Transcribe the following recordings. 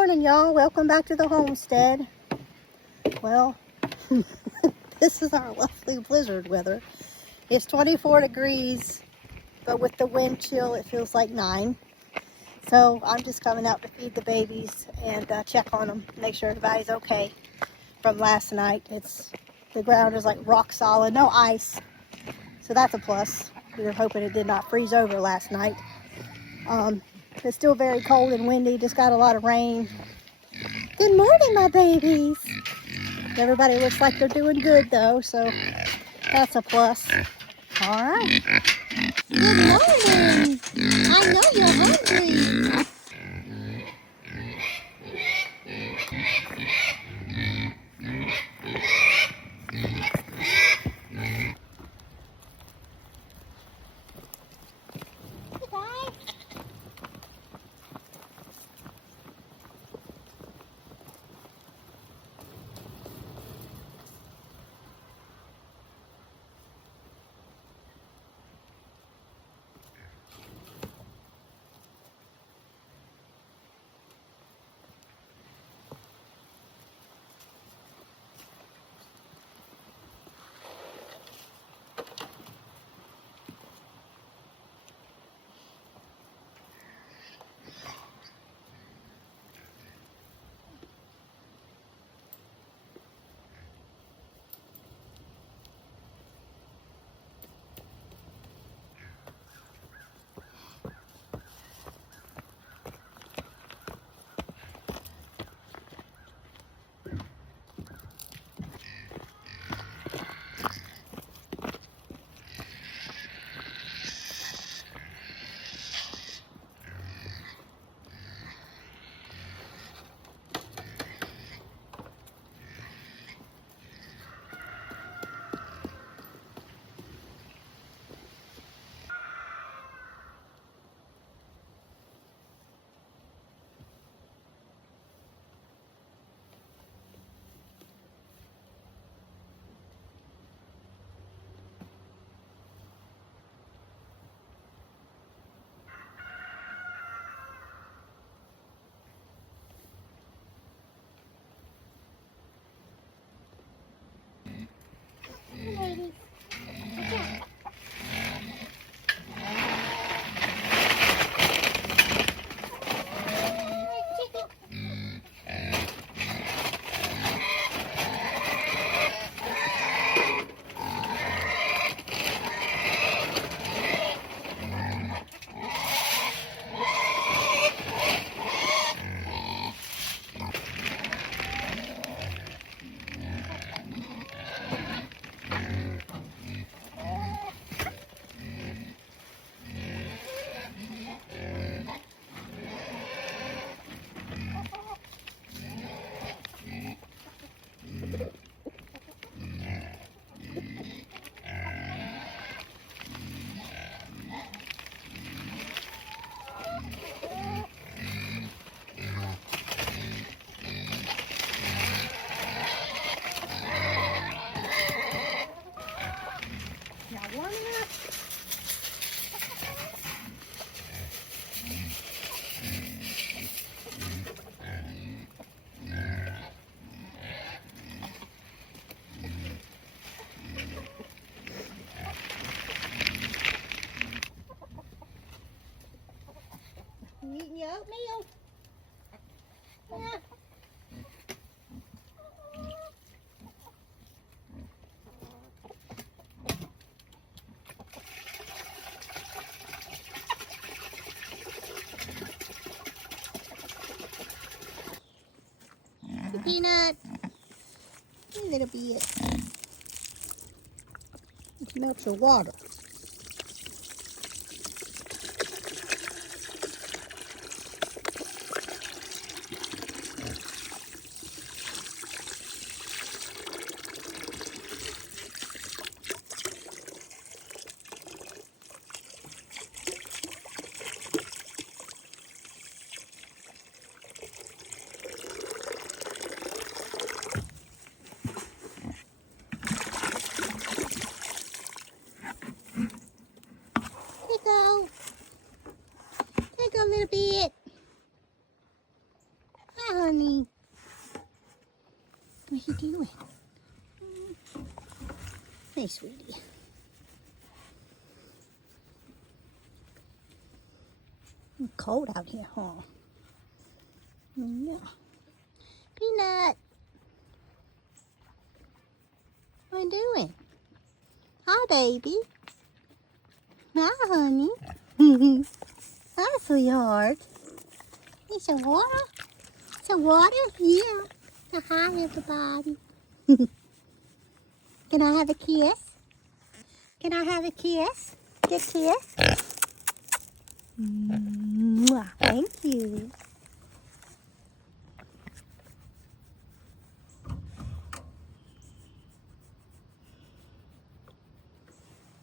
morning, y'all. Welcome back to the homestead. Well, this is our lovely blizzard weather. It's 24 degrees, but with the wind chill, it feels like 9. So I'm just coming out to feed the babies and check on them, make sure everybody's okay from last night. The ground is like rock solid, no ice. So that's a plus. We were hoping it did not freeze over last night. It's still very cold and windy, just got a lot of rain. Good morning, my babies. Everybody looks like they're doing good though, so that's a plus. All right. Good morning. I know you're hungry. Ladies. You eating your oatmeal? Yeah. The peanut. A little bit. It melts your water. honey. What are you doing? Hey, sweetie. It's cold out here, huh? Yeah. Peanut. What are you doing? Hi, baby. Hi, honey. Hi, sweetheart. Need some water? Some water? Yeah. Hi, everybody. Can I have a kiss? Can I have a kiss? Good kiss? Mwah. Thank you.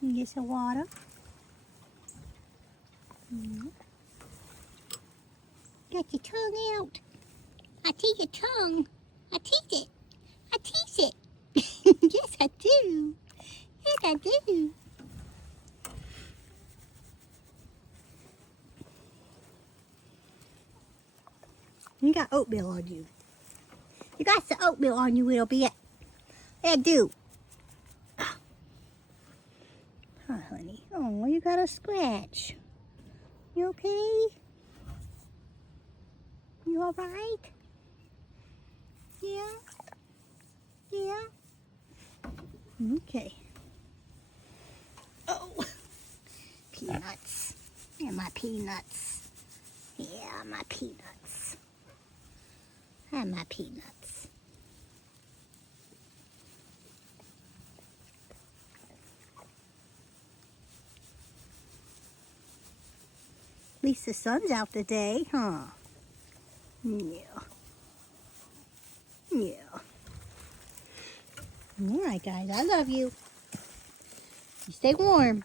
You get some water. Got your tongue out. I tease your tongue. I tease it. I tease it. Yes, I do. Yes, I do. You got oatmeal on you. You got some oatmeal on you, little bit. I do. Hi, honey. Oh, you got a scratch. You okay? You all right? Yeah? Yeah? Okay. Oh, peanuts. And my peanuts. Yeah, my peanuts. And my peanuts. At least the sun's out today, huh? Yeah. Yeah. All right, guys. I love you. You stay warm.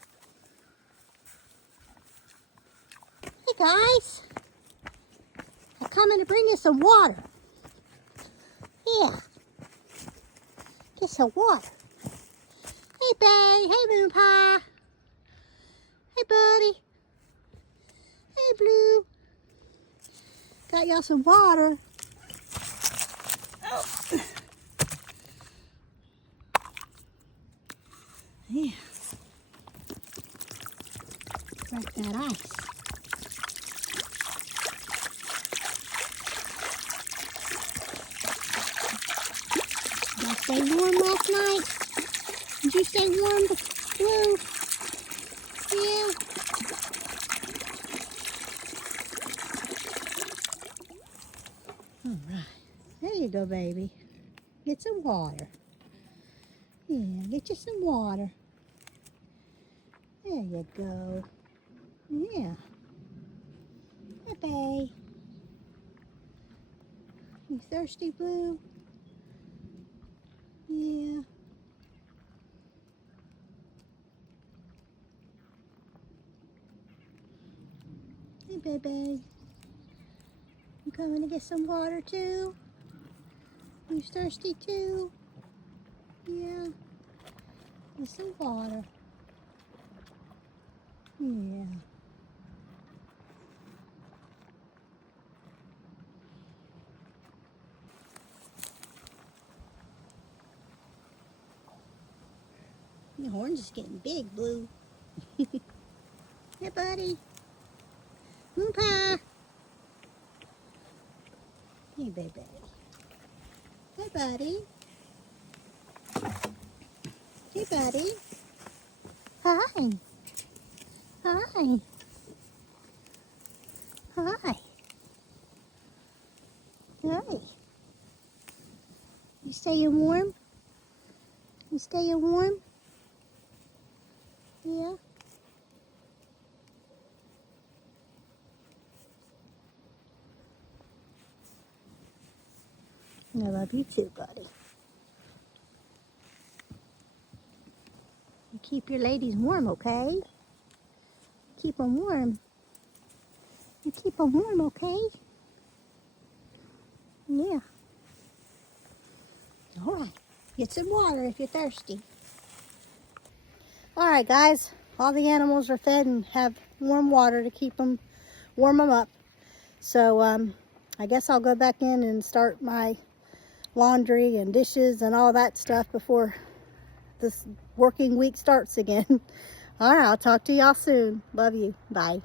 Hey, guys. I'm coming to bring you some water. Yeah. Get some water. Hey, babe. Hey, Moon Pie. Hey, buddy. Hey, Blue. Got y'all some water. Oh. Yeah. Crack that ice. Did you stay warm last night? Did you stay warm, Blue? Yeah. All right. There you go, baby. Get some water. Yeah, get you some water. There you go. Yeah. Hey, babe. You thirsty, Blue? Yeah. Hey, baby. You coming to get some water, too? You thirsty, too? Yeah. Get some water. Yeah. Your horn's just getting big, Blue. Hey, buddy. Moon Pie. Hey, baby. Hey, buddy. Hey, buddy. Hi. Hi. Hi. Hi. You staying warm? You staying warm? Yeah. I love you too, buddy. You keep your ladies warm, okay? Keep them warm. You keep them warm, okay? Yeah. All right. Get some water if you're thirsty. All right, guys. All the animals are fed and have warm water to keep them, warm them up. So I guess I'll go back in and start my laundry and dishes and all that stuff before this working week starts again. All right, I'll talk to y'all soon. Love you. Bye.